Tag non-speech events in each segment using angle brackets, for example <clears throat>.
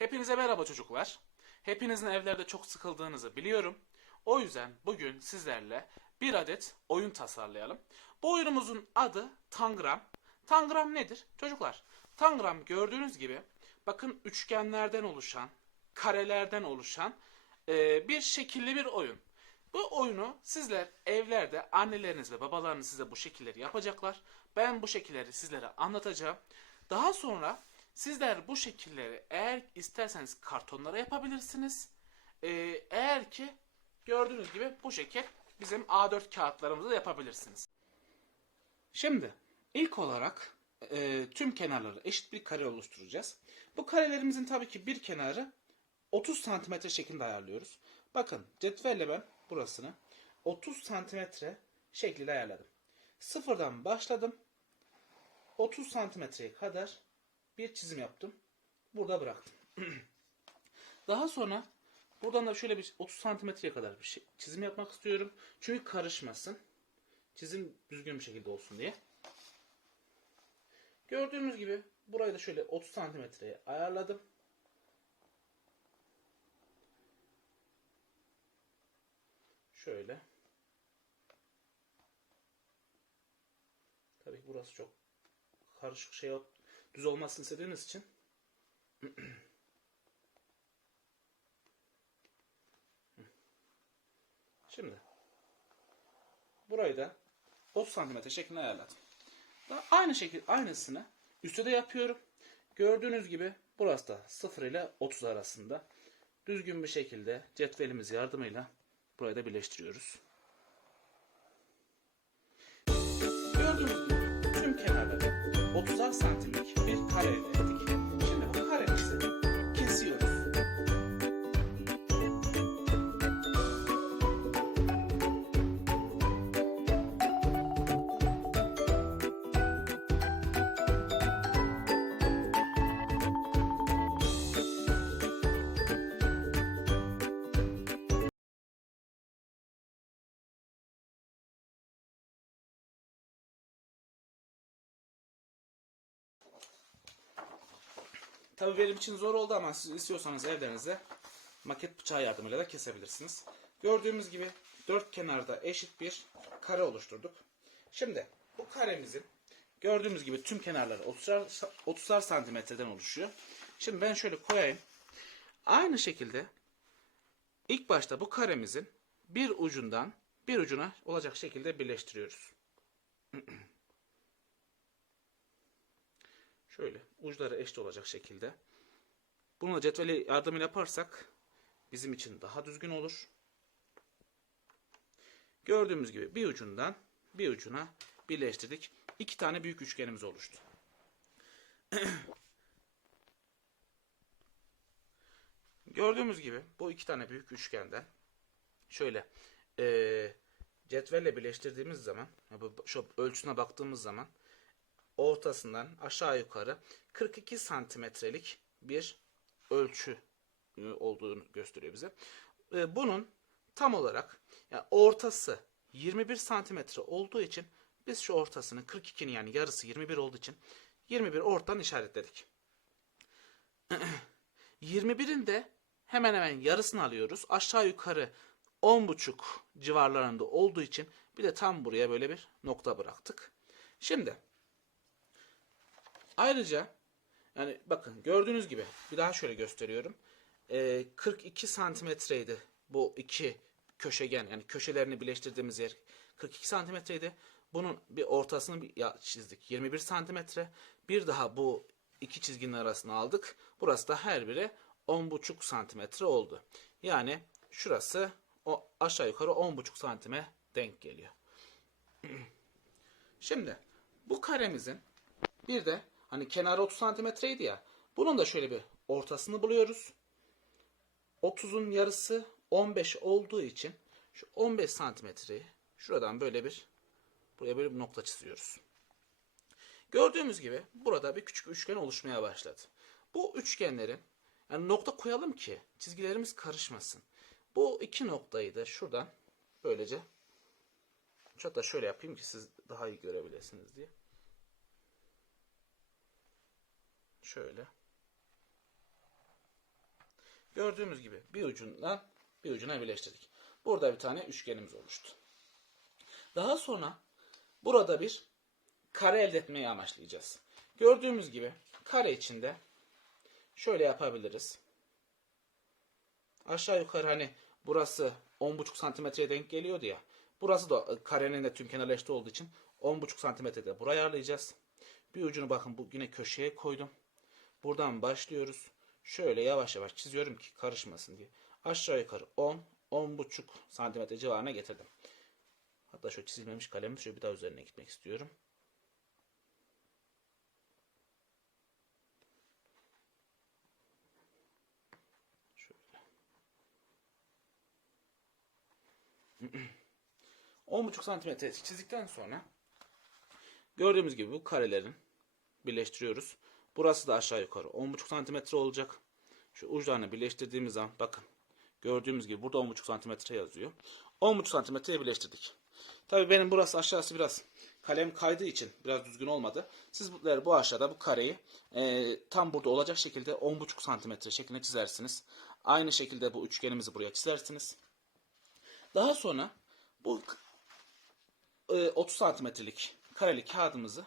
Hepinize merhaba çocuklar. Hepinizin evlerde çok sıkıldığınızı biliyorum. O yüzden bugün sizlerle bir adet oyun tasarlayalım. Bu oyunumuzun adı Tangram. Tangram nedir? Çocuklar, Tangram gördüğünüz gibi bakın üçgenlerden oluşan, karelerden oluşan e, bir şekilli bir oyun. Bu oyunu sizler evlerde anneleriniz ve babalarınız size bu şekilleri yapacaklar. Ben bu şekilleri sizlere anlatacağım. Daha sonra sizler bu şekilleri eğer isterseniz kartonlara yapabilirsiniz. Ee, eğer ki gördüğünüz gibi bu şekil bizim A4 kağıtlarımızı da yapabilirsiniz. Şimdi ilk olarak e, tüm kenarları eşit bir kare oluşturacağız. Bu karelerimizin tabii ki bir kenarı 30 santimetre şeklinde ayarlıyoruz. Bakın cetvelle ben burasını 30 santimetre şeklinde ayarladım. Sıfırdan başladım. 30 santimetreye kadar bir çizim yaptım. Burada bıraktım. <clears throat> Daha sonra buradan da şöyle bir 30 santimetreye kadar bir şey, çizim yapmak istiyorum. Çünkü karışmasın. Çizim düzgün bir şekilde olsun diye. Gördüğünüz gibi burayı da şöyle 30 santimetreye ayarladım. Şöyle. Tabii burası çok karışık şey. Düz olmasını istediğiniz için Şimdi burayı da 30 santimetre şeklinde ayarladım. Daha aynı şekil aynısını üstte de yapıyorum. Gördüğünüz gibi burası da 0 ile 30 arasında düzgün bir şekilde cetvelimiz yardımıyla burayı da birleştiriyoruz. Gördüğünüz gibi tüm kenarları 30'ar santimlik bir kare Tabii benim için zor oldu ama siz istiyorsanız evlerinizde maket bıçağı yardımıyla da kesebilirsiniz. Gördüğümüz gibi dört kenarda eşit bir kare oluşturduk. Şimdi bu karemizin gördüğümüz gibi tüm kenarları 30'ar 30'ar santimetreden oluşuyor. Şimdi ben şöyle koyayım. Aynı şekilde ilk başta bu karemizin bir ucundan bir ucuna olacak şekilde birleştiriyoruz. <clears throat> Şöyle uçları eşit olacak şekilde. Bunu cetveli yardımıyla yaparsak bizim için daha düzgün olur. Gördüğümüz gibi bir ucundan bir ucuna birleştirdik. İki tane büyük üçgenimiz oluştu. <clears throat> Gördüğümüz gibi bu iki tane büyük üçgenden şöyle eee cetvelle birleştirdiğimiz zaman şu ölçüsüne baktığımız zaman ortasından aşağı yukarı 42 santimetrelik bir ölçü e, olduğunu gösteriyor bize. E, Bunun tam olarak yani ortası 21 santimetre olduğu için biz şu ortasını 42'nin yani yarısı 21 olduğu için 21 ortadan işaretledik. <clears throat> 21'in de hemen hemen yarısını alıyoruz. Aşağı yukarı 10,5 civarlarında olduğu için bir de tam buraya böyle bir nokta bıraktık. Şimdi Ayrıca yani bakın gördüğünüz gibi bir daha şöyle gösteriyorum. Ee, 42 santimetreydi bu iki köşegen yani köşelerini birleştirdiğimiz yer 42 santimetreydi. Bunun bir ortasını çizdik 21 santimetre. Bir daha bu iki çizginin arasına aldık. Burası da her biri 10,5 santimetre oldu. Yani şurası o aşağı yukarı 10,5 santime denk geliyor. <clears throat> Şimdi bu karemizin bir de hani kenarı 30 santimetreydi ya. Bunun da şöyle bir ortasını buluyoruz. 30'un yarısı 15 olduğu için şu 15 santimetreyi şuradan böyle bir buraya böyle bir nokta çiziyoruz. Gördüğümüz gibi burada bir küçük üçgen oluşmaya başladı. Bu üçgenlerin yani nokta koyalım ki çizgilerimiz karışmasın. Bu iki noktayı da şuradan böylece hatta şöyle yapayım ki siz daha iyi görebilirsiniz diye. Şöyle. Gördüğümüz gibi bir ucundan bir ucuna birleştirdik. Burada bir tane üçgenimiz oluştu. Daha sonra burada bir kare elde etmeyi amaçlayacağız. Gördüğümüz gibi kare içinde şöyle yapabiliriz. Aşağı yukarı hani burası 10,5 santimetreye denk geliyordu ya. Burası da e, karenin de tüm kenarı eşit olduğu için 10,5 santimetrede buraya ayarlayacağız. Bir ucunu bakın bu yine köşeye koydum. Buradan başlıyoruz. Şöyle yavaş yavaş çiziyorum ki karışmasın diye. Aşağı yukarı 10, 10,5 santimetre civarına getirdim. Hatta şöyle çizilmemiş kalemim şöyle bir daha üzerine gitmek istiyorum. Şöyle. <clears throat> 10,5 santimetre çizdikten sonra gördüğümüz gibi bu karelerin birleştiriyoruz. Burası da aşağı yukarı 10,5 santimetre olacak. Şu uçlarını birleştirdiğimiz zaman bakın gördüğümüz gibi burada 10,5 santimetre yazıyor. 10,5 santimetreye birleştirdik. Tabi benim burası aşağısı biraz kalem kaydığı için biraz düzgün olmadı. Siz bu, bu aşağıda bu kareyi e, tam burada olacak şekilde 10,5 santimetre şeklinde çizersiniz. Aynı şekilde bu üçgenimizi buraya çizersiniz. Daha sonra bu e, 30 santimetrelik kareli kağıdımızı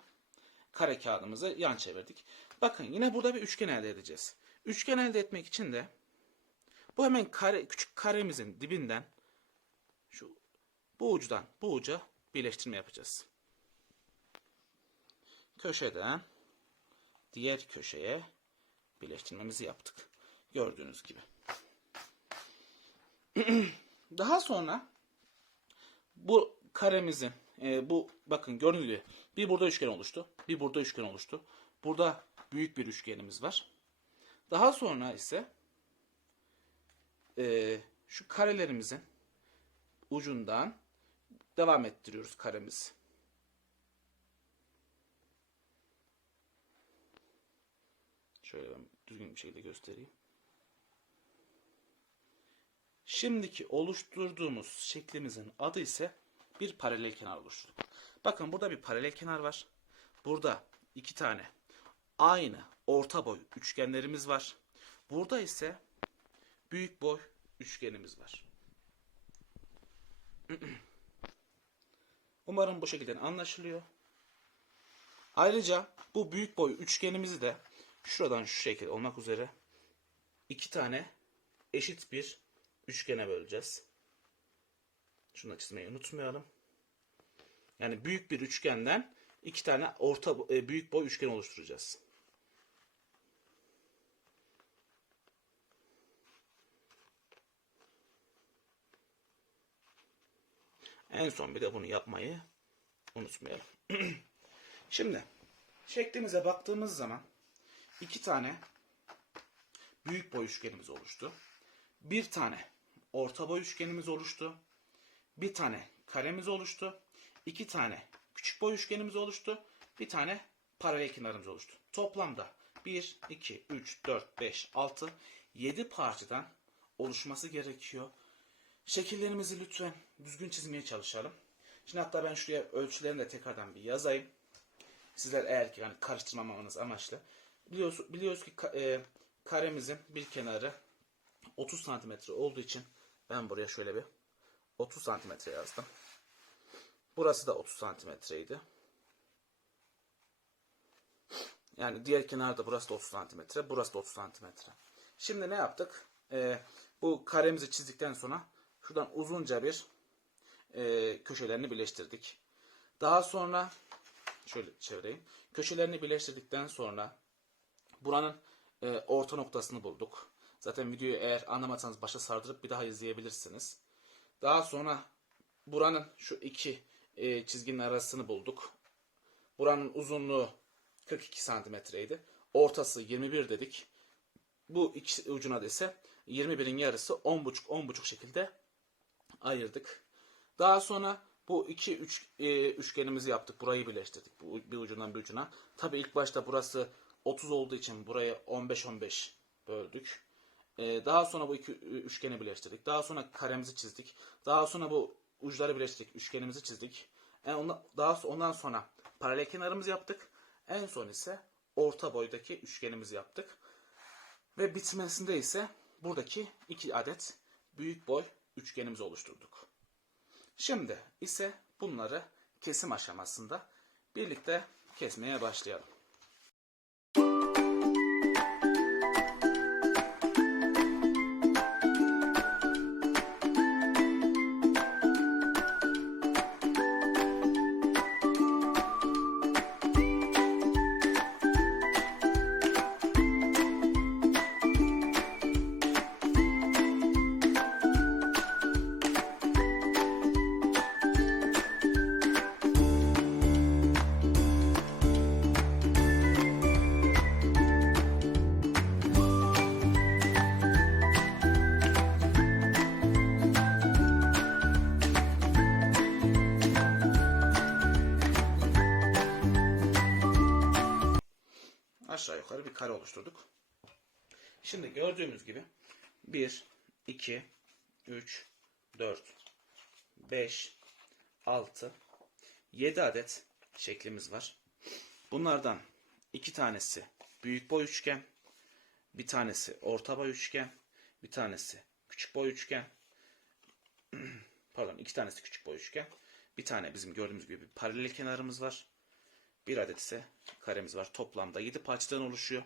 kare kağıdımızı yan çevirdik. Bakın yine burada bir üçgen elde edeceğiz. Üçgen elde etmek için de bu hemen kare, küçük karemizin dibinden şu bu ucudan bu uca birleştirme yapacağız. Köşeden diğer köşeye birleştirmemizi yaptık. Gördüğünüz gibi. <clears throat> Daha sonra bu karemizin e, bu bakın gördüğünüz gibi bir burada üçgen oluştu. Bir burada üçgen oluştu. Burada büyük bir üçgenimiz var. Daha sonra ise e, şu karelerimizin ucundan devam ettiriyoruz karemizi. Şöyle ben düzgün bir şekilde göstereyim. Şimdiki oluşturduğumuz şeklimizin adı ise bir paralel kenar oluşturduk. Bakın burada bir paralel kenar var. Burada iki tane aynı orta boy üçgenlerimiz var. Burada ise büyük boy üçgenimiz var. <clears throat> Umarım bu şekilde anlaşılıyor. Ayrıca bu büyük boy üçgenimizi de şuradan şu şekil olmak üzere iki tane eşit bir üçgene böleceğiz. Şunu da çizmeyi unutmayalım. Yani büyük bir üçgenden iki tane orta e, büyük boy üçgen oluşturacağız. En son bir de bunu yapmayı unutmayalım. <clears throat> Şimdi şeklimize baktığımız zaman iki tane büyük boy üçgenimiz oluştu. Bir tane orta boy üçgenimiz oluştu. Bir tane karemiz oluştu. iki tane küçük boy üçgenimiz oluştu. Bir tane paralel kenarımız oluştu. Toplamda 1, 2, 3, 4, 5, 6, 7 parçadan oluşması gerekiyor. Şekillerimizi lütfen düzgün çizmeye çalışalım. Şimdi hatta ben şuraya ölçülerini de tekrardan bir yazayım. Sizler eğer ki yani karıştırmamanız amaçlı. Biliyoruz, biliyoruz ki e, karemizin bir kenarı 30 santimetre olduğu için ben buraya şöyle bir 30 santimetre yazdım. Burası da 30 santimetreydi. Yani diğer kenarda burası da 30 santimetre, burası da 30 santimetre. Şimdi ne yaptık? Ee, bu karemizi çizdikten sonra şuradan uzunca bir e, köşelerini birleştirdik. Daha sonra şöyle çevireyim. Köşelerini birleştirdikten sonra buranın e, orta noktasını bulduk. Zaten videoyu eğer anlamadıysanız başa sardırıp bir daha izleyebilirsiniz. Daha sonra buranın şu iki e, çizginin arasını bulduk. Buranın uzunluğu 42 santimetreydi. Ortası 21 dedik. Bu iki ucuna da ise 21'in yarısı 10,5 10,5 şekilde ayırdık. Daha sonra bu iki üç, e, üçgenimizi yaptık. Burayı birleştirdik. Bu, bir ucundan bir ucuna. Tabi ilk başta burası 30 olduğu için buraya 15-15 böldük. E, daha sonra bu iki üçgeni birleştirdik. Daha sonra karemizi çizdik. Daha sonra bu uçları birleştirdik. Üçgenimizi çizdik. Yani ondan, daha ondan sonra paralel kenarımızı yaptık. En son ise orta boydaki üçgenimizi yaptık. Ve bitmesinde ise buradaki iki adet büyük boy üçgenimizi oluşturduk. Şimdi ise bunları kesim aşamasında birlikte kesmeye başlayalım. Yukarı bir kare oluşturduk. Şimdi gördüğümüz gibi 1, 2, 3, 4, 5, 6, 7 adet şeklimiz var. Bunlardan iki tanesi büyük boy üçgen, bir tanesi orta boy üçgen, bir tanesi küçük boy üçgen. <clears throat> Pardon, iki tanesi küçük boy üçgen. Bir tane bizim gördüğümüz gibi bir paralel kenarımız var. Bir adet ise karemiz var. Toplamda 7 parçadan oluşuyor.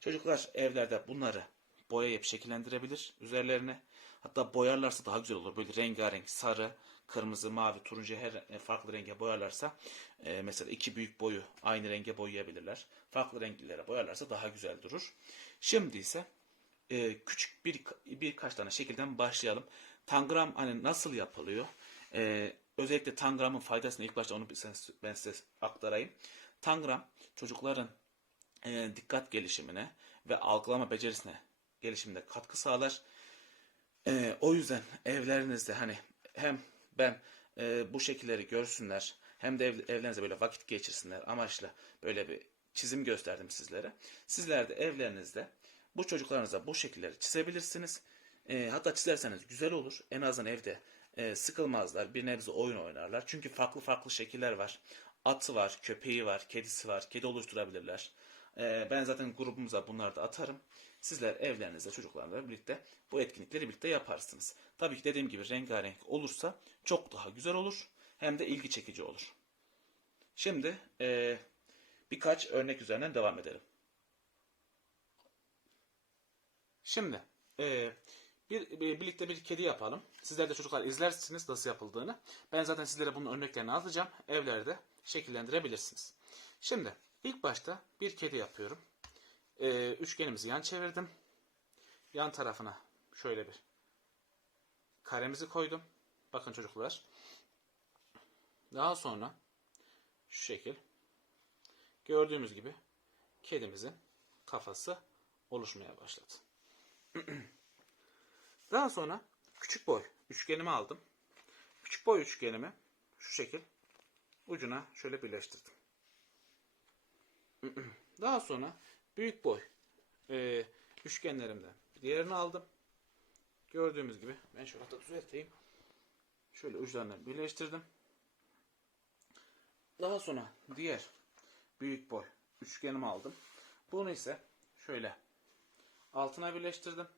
Çocuklar evlerde bunları boyayıp şekillendirebilir üzerlerine. Hatta boyarlarsa daha güzel olur. Böyle rengarenk sarı, kırmızı, mavi, turuncu her farklı renge boyarlarsa e, mesela iki büyük boyu aynı renge boyayabilirler. Farklı renklere boyarlarsa daha güzel durur. Şimdi ise e, küçük bir birkaç tane şekilden başlayalım. Tangram hani nasıl yapılıyor? E, özellikle tangramın faydasını ilk başta onu ben size aktarayım. Tangram çocukların e, dikkat gelişimine ve algılama becerisine gelişiminde katkı sağlar. E, o yüzden evlerinizde hani hem ben e, bu şekilleri görsünler hem de ev, evlerinize böyle vakit geçirsinler amaçla böyle bir çizim gösterdim sizlere. Sizler de evlerinizde bu çocuklarınıza bu şekilleri çizebilirsiniz. Hatta çizerseniz güzel olur. En azından evde e, sıkılmazlar. Bir nebze oyun oynarlar. Çünkü farklı farklı şekiller var. Atı var, köpeği var, kedisi var. Kedi oluşturabilirler. E, ben zaten grubumuza bunları da atarım. Sizler evlerinizde çocuklarla birlikte bu etkinlikleri birlikte yaparsınız. Tabii ki dediğim gibi rengarenk olursa çok daha güzel olur. Hem de ilgi çekici olur. Şimdi e, birkaç örnek üzerinden devam edelim. Şimdi e, bir, bir, birlikte bir kedi yapalım. Sizler de çocuklar izlersiniz nasıl yapıldığını. Ben zaten sizlere bunun örneklerini atacağım. Evlerde şekillendirebilirsiniz. Şimdi ilk başta bir kedi yapıyorum. Ee, üçgenimizi yan çevirdim. Yan tarafına şöyle bir karemizi koydum. Bakın çocuklar. Daha sonra şu şekil gördüğümüz gibi kedimizin kafası oluşmaya başladı. <clears throat> Daha sonra küçük boy üçgenimi aldım. Küçük boy üçgenimi şu şekil ucuna şöyle birleştirdim. <clears throat> Daha sonra büyük boy e, üçgenlerimden diğerini aldım. Gördüğümüz gibi ben şöyle hatta düzelteyim. Şöyle uçlarını birleştirdim. Daha sonra diğer büyük boy üçgenimi aldım. Bunu ise şöyle altına birleştirdim.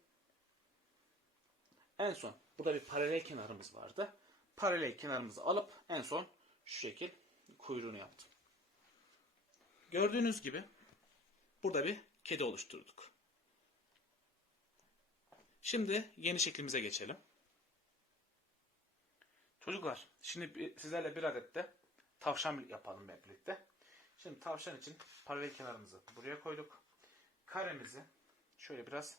En son burada bir paralel kenarımız vardı. Paralel kenarımızı alıp en son şu şekil kuyruğunu yaptım. Gördüğünüz gibi burada bir kedi oluşturduk. Şimdi yeni şeklimize geçelim. Çocuklar şimdi sizlerle bir adet de tavşan yapalım hep birlikte. Şimdi tavşan için paralel kenarımızı buraya koyduk. Karemizi şöyle biraz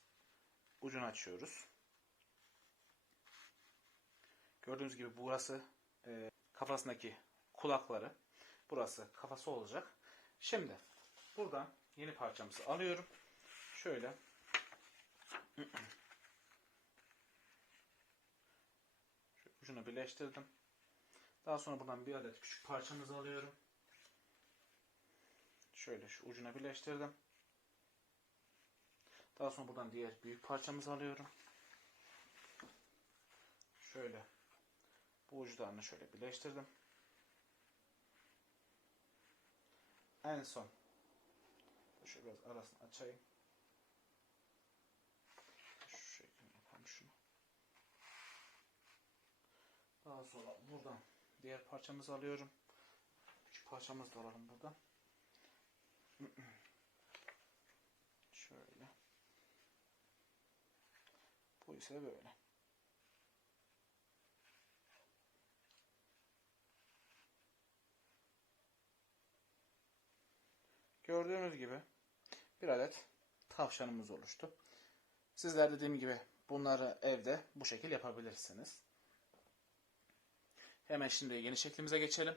ucunu açıyoruz. Gördüğünüz gibi burası e, kafasındaki kulakları. Burası kafası olacak. Şimdi buradan yeni parçamızı alıyorum. Şöyle şu ucunu birleştirdim. Daha sonra buradan bir adet küçük parçamızı alıyorum. Şöyle şu ucuna birleştirdim. Daha sonra buradan diğer büyük parçamızı alıyorum. Şöyle bu uçlarını şöyle birleştirdim. En son şöyle biraz arasını açayım. Şu şekilde yapalım şunu. Daha sonra buradan diğer parçamızı alıyorum. Küçük parçamızı da alalım buradan. Şöyle. Bu ise böyle. Gördüğünüz gibi bir adet tavşanımız oluştu. Sizler dediğim gibi bunları evde bu şekil yapabilirsiniz. Hemen şimdi yeni şeklimize geçelim.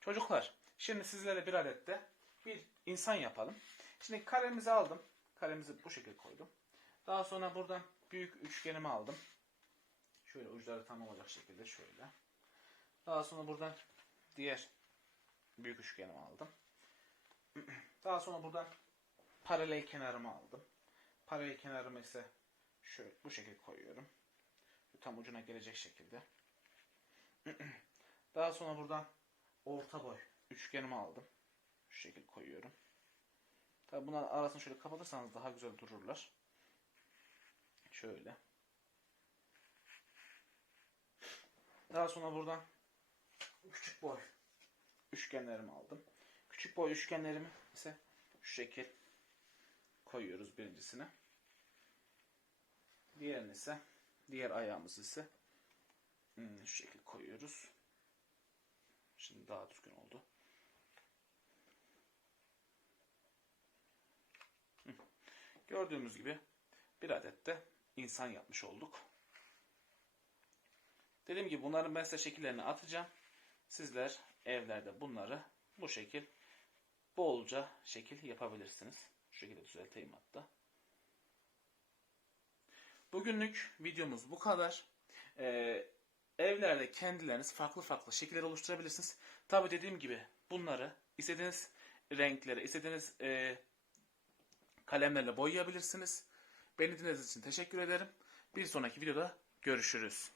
Çocuklar, şimdi sizlere bir adet de bir insan yapalım. Şimdi karemizi aldım. Karemizi bu şekilde koydum. Daha sonra buradan büyük üçgenimi aldım. Şöyle uçları tam olacak şekilde şöyle. Daha sonra buradan diğer büyük üçgenimi aldım. <clears throat> Daha sonra buradan paralel kenarımı aldım. Paralel kenarımı ise şöyle bu şekilde koyuyorum. Tam ucuna gelecek şekilde. <clears throat> Daha sonra buradan orta boy üçgenimi aldım. Şu şekilde koyuyorum. Tabi bunların arasını şöyle kapatırsanız daha güzel dururlar. Şöyle. Daha sonra buradan küçük boy üçgenlerimi aldım. Küçük boy üçgenlerimi ise şu şekil koyuyoruz birincisine. Diğerini ise diğer ayağımızı ise hmm, şu şekil koyuyoruz. Şimdi daha düzgün oldu. Gördüğümüz gibi bir adet de insan yapmış olduk. Dediğim gibi bunların ben size şekillerini atacağım. Sizler evlerde bunları bu şekil bolca şekil yapabilirsiniz. Şu şekilde düzelteyim hatta. Bugünlük videomuz bu kadar. Ee, evlerde kendileriniz farklı farklı şekiller oluşturabilirsiniz. Tabi dediğim gibi bunları istediğiniz renklere, istediğiniz e, kalemlerle boyayabilirsiniz. Beni dinlediğiniz için teşekkür ederim. Bir sonraki videoda görüşürüz.